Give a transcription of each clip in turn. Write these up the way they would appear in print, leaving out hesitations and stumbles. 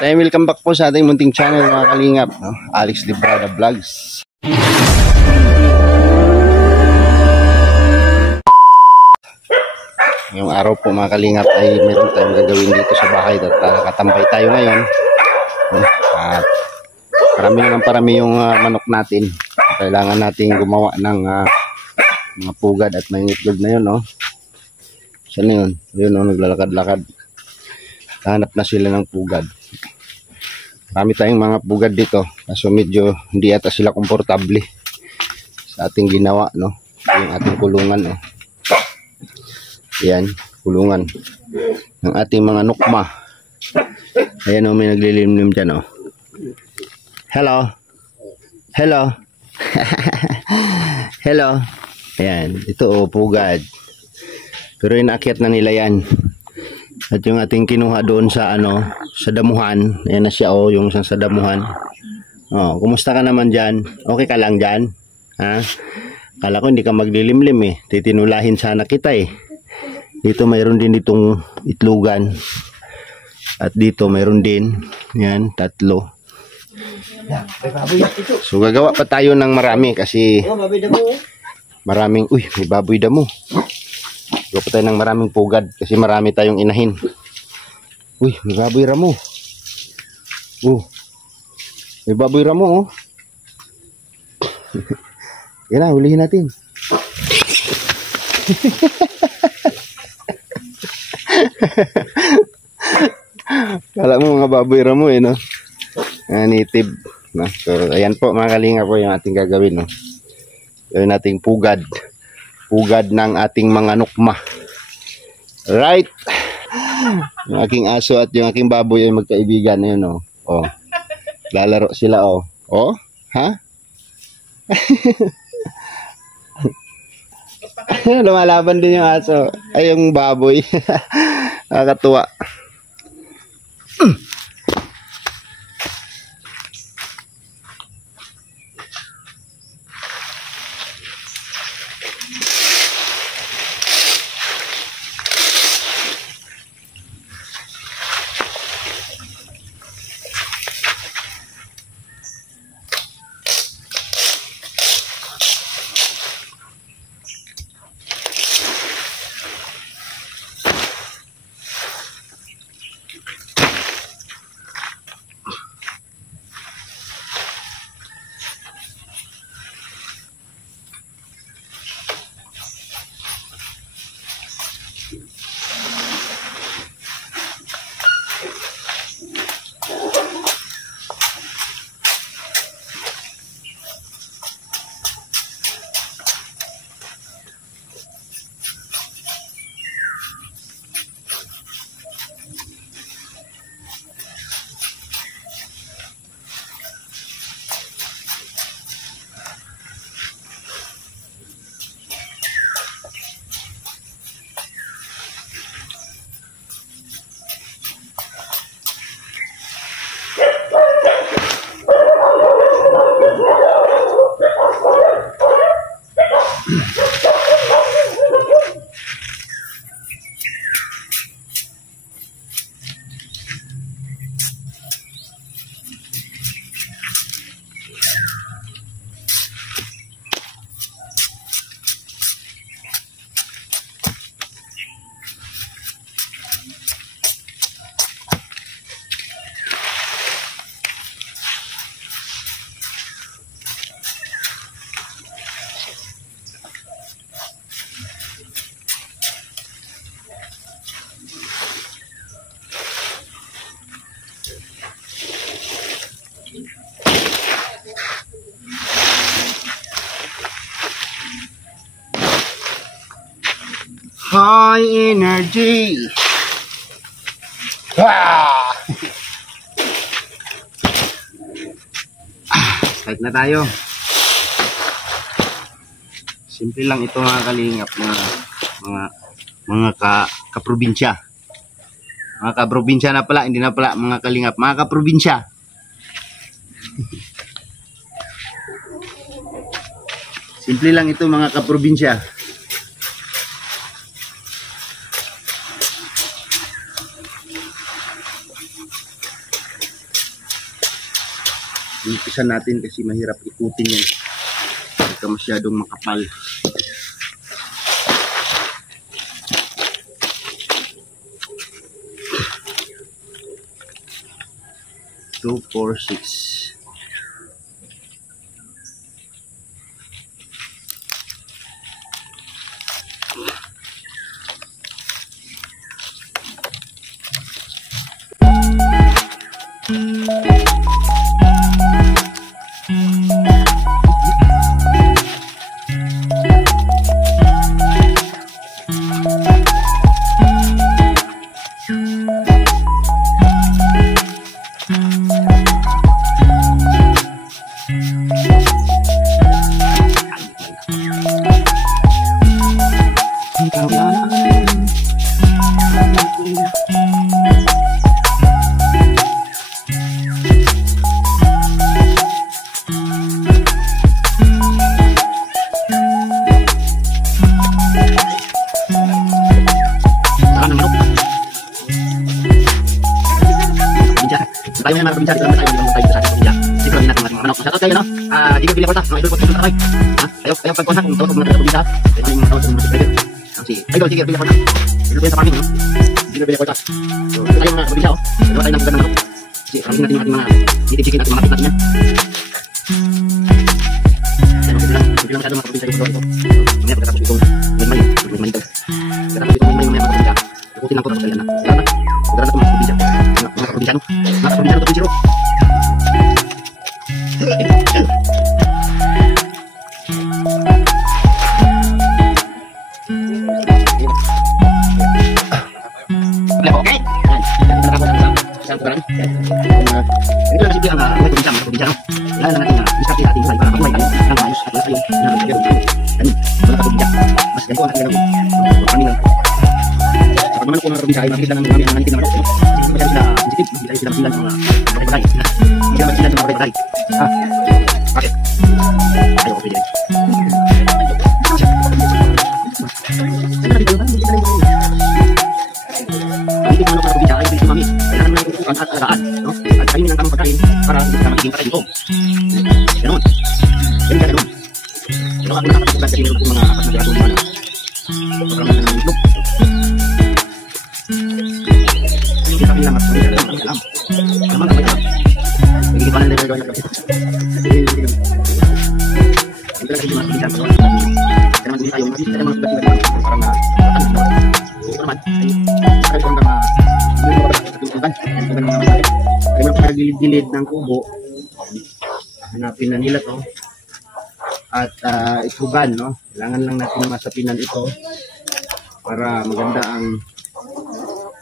So, welcome back po sa ating munting channel mga kalingap, no? Alex Librada Vlogs. Ngayong araw po mga kalingap ay meron tayong gagawin dito sa bahay at nakatambay tayo ngayon. At parami yung manok natin. Kailangan nating gumawa ng mga pugad at may itlog na yun, no? Saan na yun? Yun, no? Naglalakad-lakad. Hanap na sila ng pugad. Marami tayong mga pugad dito. Kaso medyo hindi ata sila komportable sa ating ginawa, no? Yung ating kulungan, no? Yan, kulungan ng ating mga nukma. Ayan, no? May naglilimlim dyan, no? Hello. Hello. Hello. Ayan, ito, oh, pugad. Pero inaakyat na nila yan. At yung ating kinuha doon sa sa damuhan, ayan na siya, oh, yung isang sa damuhan. Oh, kumusta ka naman diyan? Okay ka lang diyan? Ha? Kala ko hindi ka maglilimlim eh. Titinulahin sana kita eh. Dito mayroon din ditong itlugan. At dito mayroon din. Yan, tatlo. So gagawa pa tayo ng marami kasi maraming, uy, may baboy damo. Gawa pa tayo ng maraming pugad kasi marami tayong inahin. Uy, may baboy ramo. May baboy ramo, oh. Yan na, hulihin natin. Kala mo mga baboy ramo eh, no? Native, no? So, ayan po mga kalinga po yung ating gagawin, no? Gawin nating pugad. Pugad ng ating mga nukma. Right? Yung aking aso at yung aking baboy ay magkaibigan. Ayun, oh. Oh. Lalaro sila, oh. Oh? Ha? Lumalaban din yung aso. Ay, yung baboy. Nakakatuwa. High energy. Start na tayo. Simple lang ito mga kalingap, mga kaprobinsya. Mga kaprobinsya na pala, hindi na pala mga kalingap, mga kaprobinsya. Simple lang ito mga kaprobinsya. Umpisan natin kasi mahirap ikutin yan. Hindi ka masyadong makapal. Two, 4, 6. Tayo na mga probinsya dito naman tayo ng tayo sa ating probinsya. Siguro din natin mga manok. Shoutout kayo no. Digo Billy Porta, mga idol ko sa Taray. Ayaw pag-contact kung tawag mo na sa probinsya. Ito yung mga tawag sa subscriber. Si idol Digo Billy Porta. Idol sa farming no. Digo Billy Porta. So, tayo mga probinsya oh. Dalawa tayo ng ganda manok. Kasi kami natin ating mga native chicken at mga natin yan. Hindi lang mga probinsya dito. Mamaya pagkatapos itong may manito. Pagkatapos itong may mga probinsya. Ikutin lang ko tapos kaya na. Salamat. Pagkatapos itong mga probinsya. Mga probinsyano. Mga probinsyano to 2-0. Okay. Isang parang. Ito lang simple ang mga probinsyano. Kailangan lang natin discarte ating buhay para mabuhay tayo ng maayos at wala tayong wala probinsya. Mas ganito ang ating kami lang. Sa pagmamano ko mga probinsya ay makikita ng kami ang nanitin ng manok. Hindi sila sensitive, hindi tayo sila masilan ng mga bagay-bagay. Hindi sila masilan ng mga bagay-bagay. Bakit? Ayaw ko pwede rin. Hindi ko manok na probinsya ay bilis mami. Kailangan mo na itutukan at alagaan. At kainin ng tamang pagkain para hindi ka magiging patay dito. Ganon. Ganon. Pero ako nakakapagpagad kasi meron kong mga apat na piraso mga sobrang ganda ng itlog. Hindi sa bilang at sabi na lang alam. Naman ang may alam. Hindi pa na nila gawin na kapit. Hindi lang kasi mga probinsya. Kaya naman hindi tayo mga probinsya. Kaya naman iba't-iba parang ito naman ay kaya kung mga kaya mga pagilid-gilid ng kubo, hanapin na nila to at itugan, no? Kailangan lang natin masapinan ito para maganda ang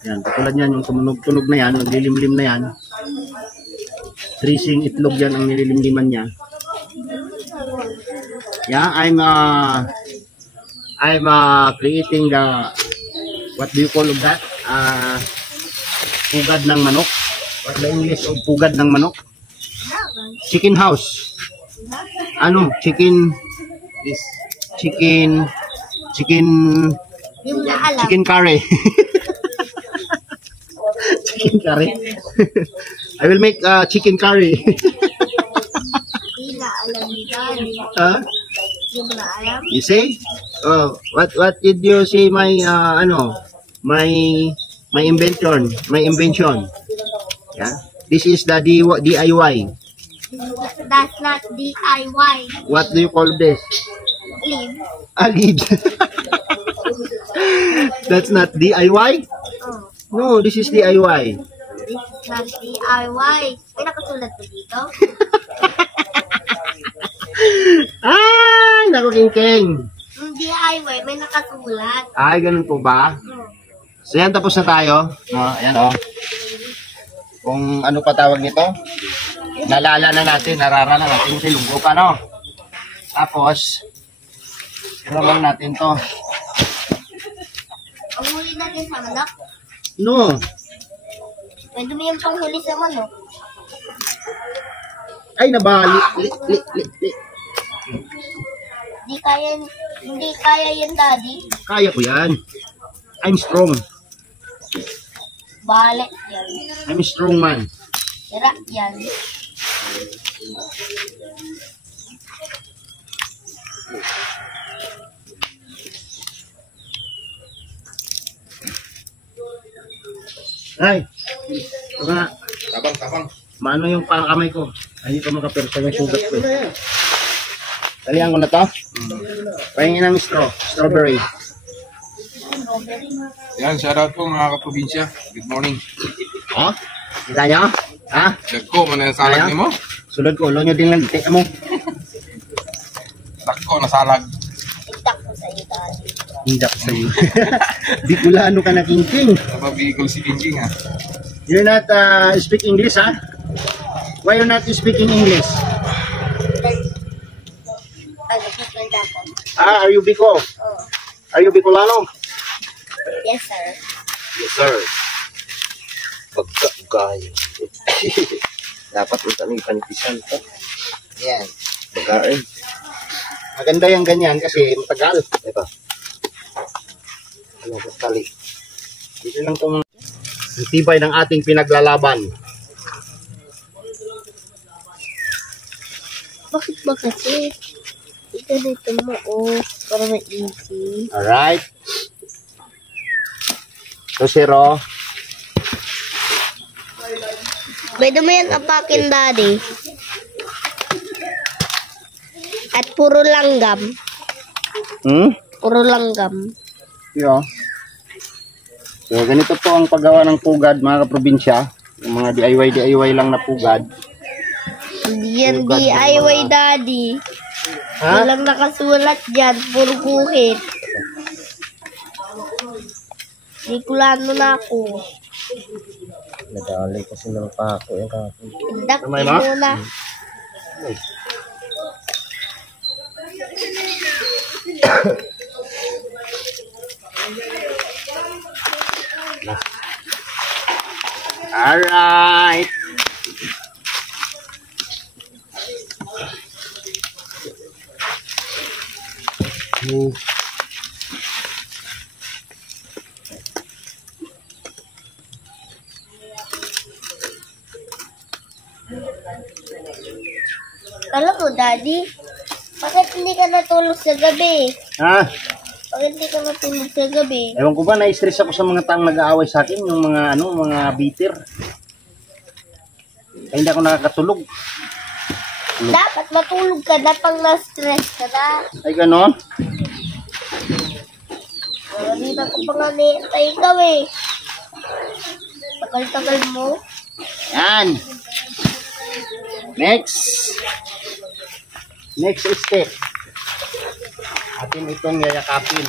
yan, katulad yan yung tumunog-tunog na yan, naglilimlim na yan, tracing itlog yan ang nililimliman niya. Yeah, I'm creating the what do you call that? Pugad ng manok. What the English of pugad ng manok? Chicken house. Ano? Chicken curry. Chicken curry. I will make chicken curry. You say? Oh, what did you say my my invention? Yeah. This is the DIY. That's not DIY. What do you call this? Leave. Lead. That's not DIY? Oh. No, this is DIY. This is not DIY. May nakasulat po dito. Ay, naku king-king. DIY, may nakasulat. Ay, ganun po ba? So yan, tapos na tayo. Ayan o. Kung ano pa tawag nito, nalala na natin, narara na natin yung silunggo pa, no? Tapos, pero lang natin to. Ang huli natin sa manok. No. Pwede mo yung panghuli sa manok. Ay, nabali. Hindi kaya yan, Daddy. Kaya ko yan. I'm strong. Bale yan. I'm a strong man. Sira yan. Ay, ito nga. Tabang. Maano yung kamay ko? Ay, hindi ko makapersa yung sugat ko. Talihan ko na to. Pahingin ng strawberry. Yan, shoutout po mga kaprobinsya. Good morning. Oh, kita nyo? Ha? Dagko, man ang salag ni mo? Sulod ko, ulo nyo din lang. Tika mo. Dagko, nasalag. Itak ko sa iyo dati. Hindi ako sa'yo. Di pula ano ka na king-king. Napabigol si Gingging ha. You not speak English, ha? Why you not speaking English? Nagkikwenta ko. Are you Bicol? Oh. Are you Bicolano? Yes, sir. Yes, sir. Pagkain. Dapat mo kami panipisan ko. Yan. Pagkain. Maganda yung ganyan kasi matagal. Ito. Ano ba tali? Dito lang itong tibay ng ating pinaglalaban. Bakit ba kasi? Ganito mo, oh. Para ma-easy. Alright. So, zero. Pwede mo yan apakin, daddy. At puro langgam. Puro langgam. Yo. So, ganito po ang paggawa ng pugad, mga kaprobinsya. Yung mga DIY lang na pugad. Hindi yan DIY, daddy. Ha? Walang nakasulat dyan. Puro kuhit. Nikulano na ako. Nadali kasi ng pako yung kapon. Dakti Kamay mo? muna. Alright. Alam mo, daddy, bakit hindi ka natulog sa gabi? Ha? Bakit hindi ka natulog sa gabi? Ewan ko ba, na-stress ako sa mga taong nag-aaway sa akin, yung mga mga bitter. Kaya hindi ako nakakatulog. Dapat matulog ka na pang na-stress ka na. Ay, ganon? Hindi na ko pa nga nihintay ikaw eh. Tagal-tagal mo. Yan. Next. Next step. Atin itong yayakapin.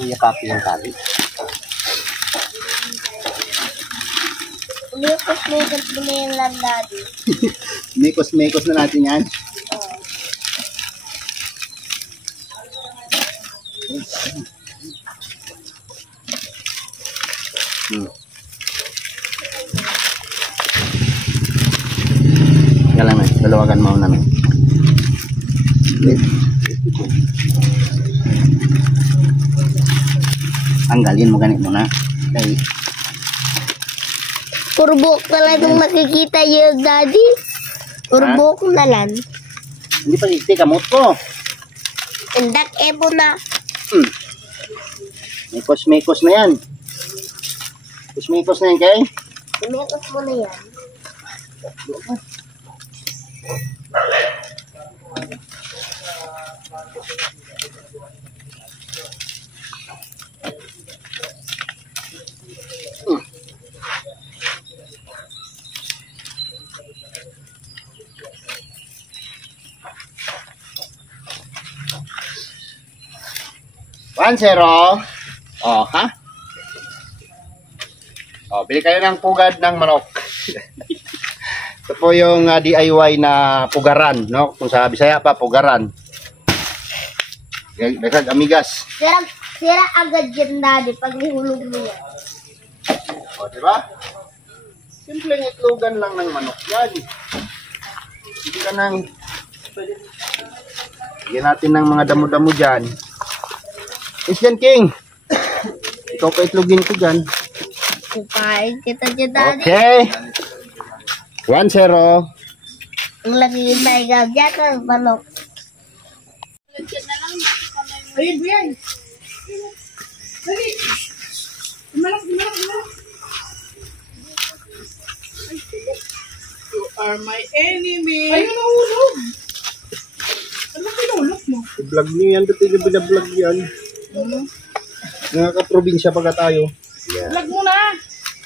Yayakapin yung tali. Umikos-mikos mo na yung lang, daddy. Mekos-mekos na natin yan. Kaya lang dalawagan mo namin. Tanggalin mo ganit muna. Okay. Puro buhok na lang yung nakikita yung daddy. Puro buhok na lang. Hindi pa iti kamot ko. Endak ebo na. Mekos-mekos na yan. Mekos na yan, kay? Umikos mo na yan. Pansero. Oh, ha? Oh, bili kayo ng pugad ng manok. Ito po yung DIY na pugaran, no? Kung sa Bisaya pa, pugaran. Daghag amigas. Sira agad yan, daddy, pag nihulog mo yan. O, di ba? Simpleng itlogan lang ng manok yan. Hindi ka nang... Bigyan natin ng mga damo-damo dyan. Christian King! Ikaw pa itlogin ko dyan. Kukain kita dyan, Daddy. Okay. 1-0. Ang laki yung taigaw dyan, ang balok. Ayun, Brian. Dali. Umalak. You are my enemy. Ayun, nahulog. Ano pinulog mo? I-vlog nyo yan. Ba't yung binablog yan? Nakaka-probinsya pagka tayo. Yeah. Vlog mo na.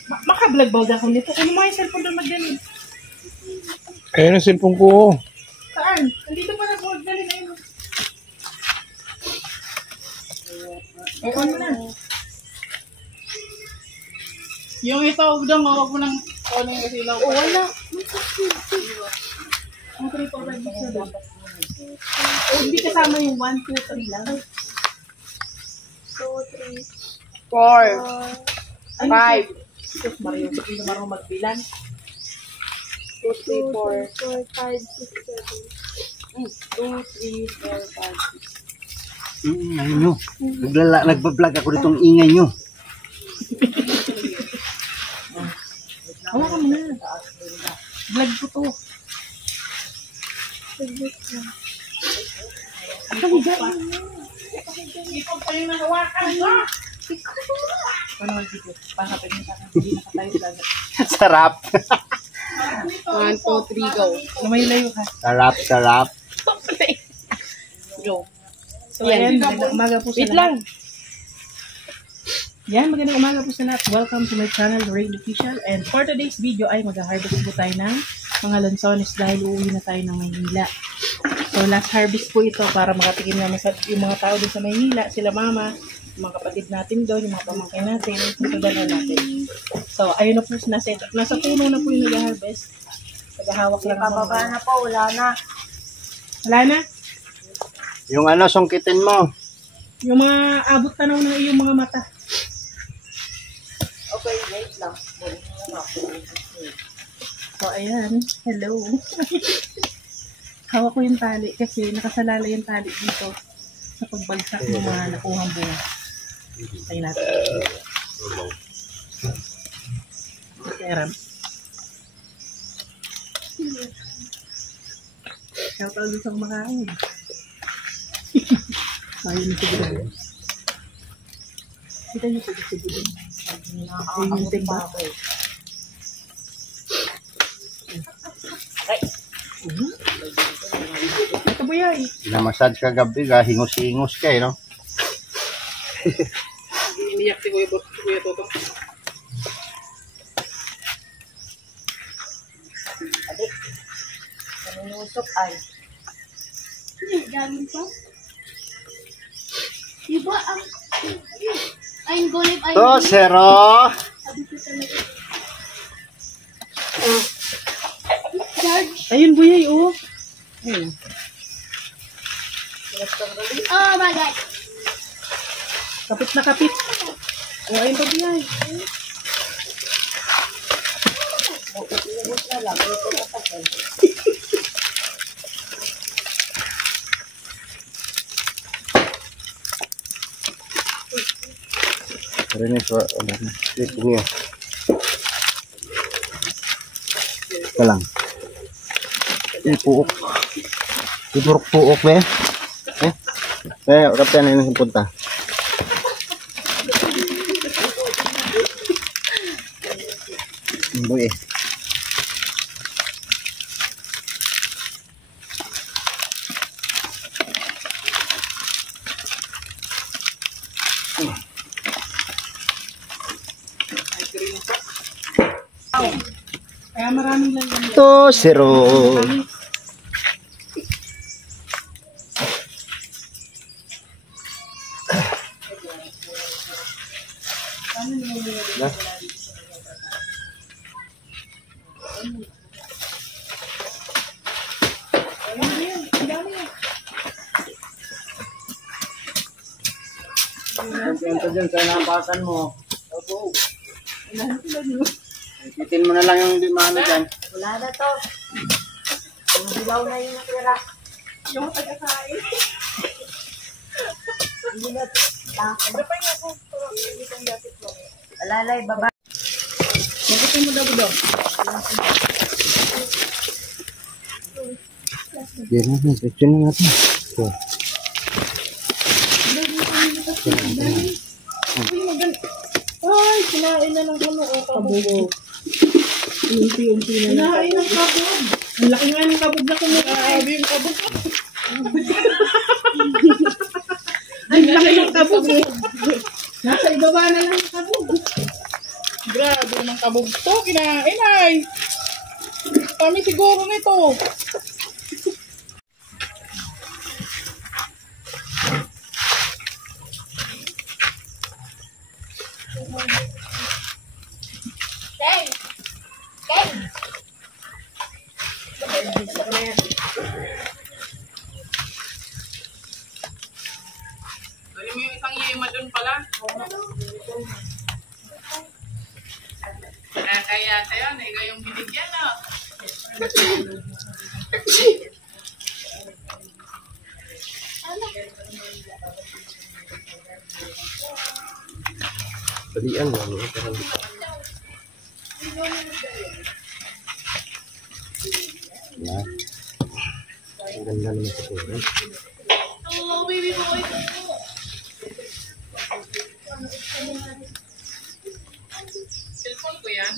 Maka-vlog ba ako nito? Kung mo yung cellphone doon magdalhin. Ayun ang cellphone ko. Saan? Nandito pa na po magdalhin. Ayun. Ayun mo na. Yung ito, udang, huwag mo nang ano yung kasilaw. Oh, wala. Ang 3, 4, 5, 6, 7. Hindi kasama yung 1, 2, 3 lang. 2, 3, 4, 5. Sus, Mario, hindi na marunong magbilan. 2, 3, 4. 4, 5, 6, 7. 2, 3, 4, 5, 6. Ingay nyo. Nagbablog ako ditong ingay nyo. Wala ka muna. Vlog ko to. Ano ba? Ikaw pa yung nahawakan mo. Ano ang video? Pahapin mo sa akin. Hindi nakatayo talaga. Sarap. 1, 2, 3, go. Lumayo-layo ka. Sarap. Go. So, ayan, magandang umaga po sa lahat. Yan, magandang umaga po sa lahat. Welcome to my channel, Rain Official. And for today's video ay mag-harvest po tayo ng mga lansones dahil uuwi na tayo ng Maynila. So, last harvest po ito para makatikim naman sa yung mga tao doon sa Maynila, sila mama, yung mga kapatid natin doon, yung mga pamangkin natin, tutulungan natin. So, ayun na po, nasa puno na po yung nag-harvest. Naghahawak lang ako. Pababa na po, wala na. Wala na? Yung ano, sungkitin mo. Yung mga abot tanaw ng iyong mga mata. Okay, wait lang. So, ayan. Hello. Hawak ko yung tali kasi nakasalala yung tali dito sa pagbagsak ng mga nakuhang bunga. Tayo natin. Keram. Shout out sa kumakain. Ayun na siguro. Kita niyo siguro. Ayun yung tingba. Ito ba yan? Pinamassage ka gabi ka, hingos-hingos ka no? Iniyak si Kuya Toto. Nanunusok ay. Galing pa? Diba ang... Ay, gulip ay... 2-0. Ayun, buyay, oh. Ayun. Oh my God! Kapit na kapit. Oh, ayun pa buyay. Pero ni so, dito niya. Ito lang. Ipuok. Iburok-puok ba yan? Kapian na yung punta. Boy eh. Kaya maraming lang yan. 2-0. Ito dyan sa nabasan mo. Opo. Itin mo na lang yung limano dyan. Wala na to. Dilaw na yung natira. Yung tagakain. Hindi na. Gapay nga po. Hindi kong dapat po. Alalay, baba. Magkatay mo daw daw. Yan na, section na natin. So, Ay, kinain na ng ano o kabog. Unti-unti na. Kinain ng kabog. Ang laki nga ng kabog na kumuha. Grabe yung kabog. Ang laki ng kabog. Nasa ibaba na lang yung kabog. Grabe ng kabog to. Kinain ay. Kami siguro nito. Teng! Teng! Dali mo yung isang yema dun pala. Kaya sa'yo, na ikaw yung binigyan, no? balian mo. Ano, parang yan. Ang ganda naman sa kulay. Oh, baby boy. Cellphone ko yan.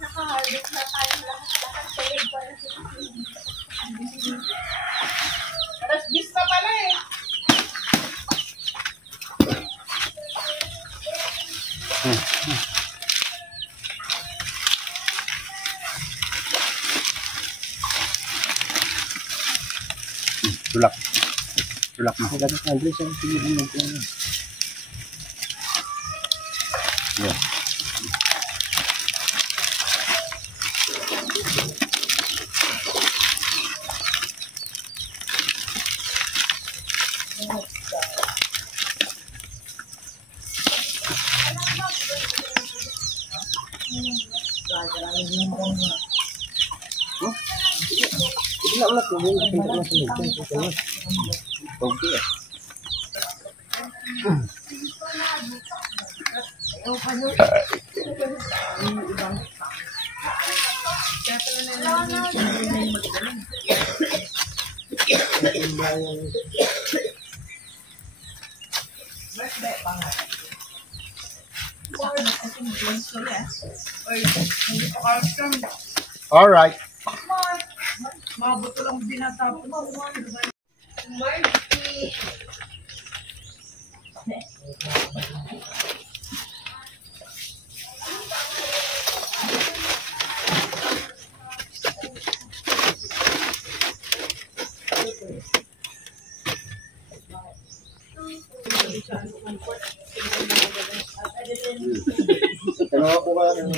Nakaharvest na tayo lahat sa'yo para sa Alas 10 na pala eh. Tulak. Tulak na. Yan. Okay. All right. Mabuto lang binatapon. Ano ako ba ng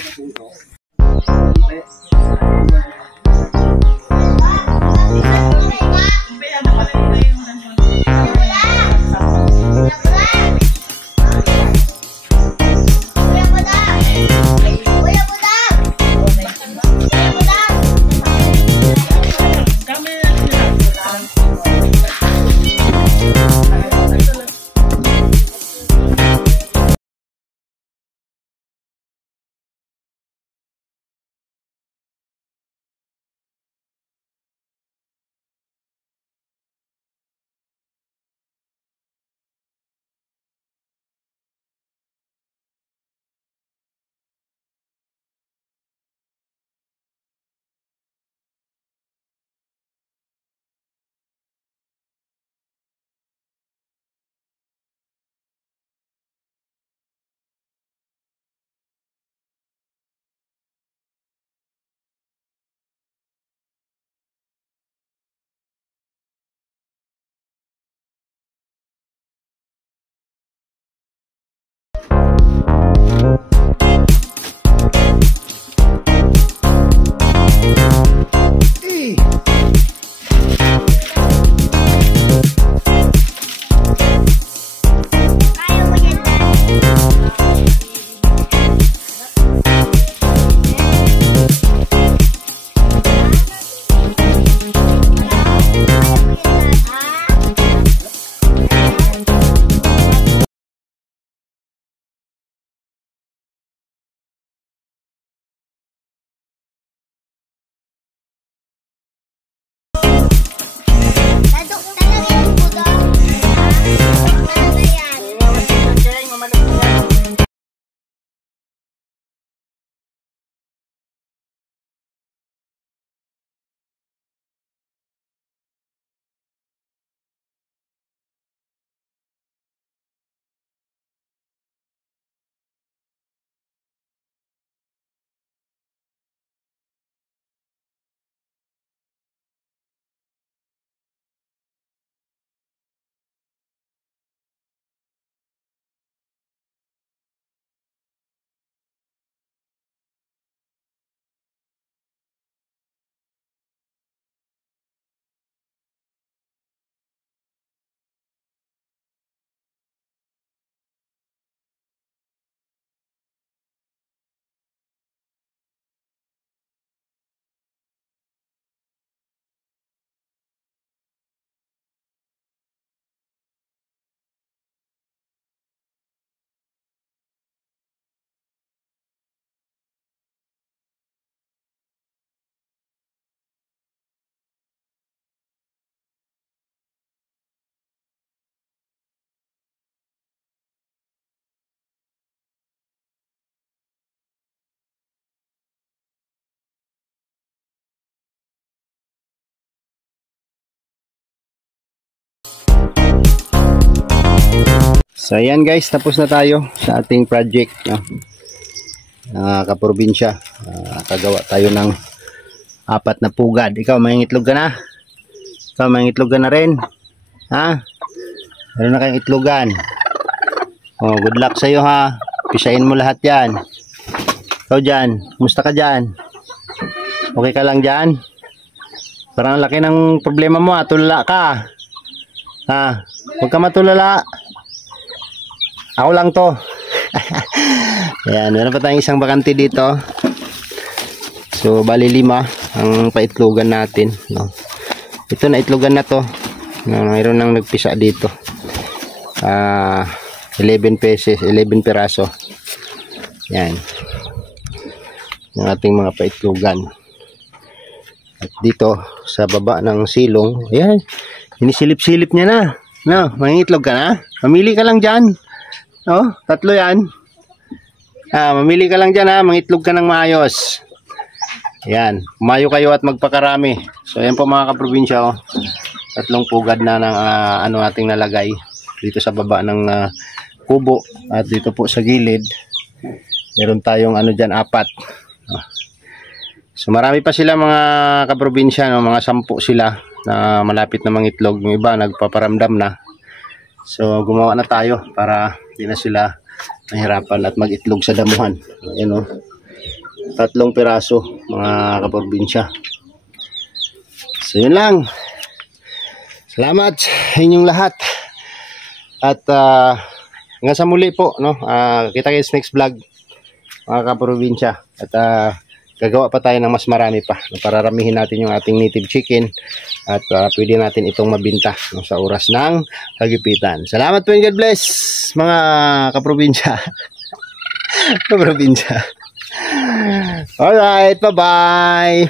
Talaga yung budok. Talaga yan. So ayan guys, tapos na tayo sa ating project, no? Kaprobinsya. Kagawa tayo ng 4 na pugad. Ikaw, mangingitlog ka na? Ikaw, mangingitlog ka na rin? Ha? Meron na kayong itlogan. Oh, good luck sa'yo ha. Pisain mo lahat yan. Ikaw dyan, kumusta ka dyan? Okay ka lang dyan? Parang laki ng problema mo ha, tulala ka. Ha? Huwag ka matulala. Ako lang to. Ayan, meron pa tayong isang bakante dito. So, bali 5 ang paitlogan natin, no? Ito na itlogan na to. Mayroon nang nagpisa dito. 11 piraso. Yan. Yung ating mga paitlogan. At dito, sa baba ng silong, ayan, hinisilip-silip niya na. No, mangingitlog ka na? Mamili ka lang dyan. No, 3 yan. Mamili ka lang dyan ha, mangitlog ka ng maayos. Ayan, mayo kayo at magpakarami. So ayan po mga kaprobinsya, oh. 3 pugad na ng ano ating nalagay dito sa baba ng kubo. At dito po sa gilid, meron tayong ano dyan, 4. So marami pa sila mga kaprobinsya, no? Mga 10 sila na malapit na mangitlog. Yung iba nagpaparamdam na. So gumawa na tayo para hindi na sila mahirapan at mag-itlog sa damuhan. Ayan o, 3 piraso mga kaprobinsya. So yun lang. Salamat sa inyong lahat. At hanggang sa muli po, no? Kita kayo sa next vlog mga kaprobinsya. At gagawa pa tayo ng mas marami pa. Pararamihin natin yung ating native chicken. At pwede natin itong mabinta, no, sa oras ng kagipitan. Salamat po and God bless mga kaprobinsya. Kaprobinsya. Alright, bye-bye.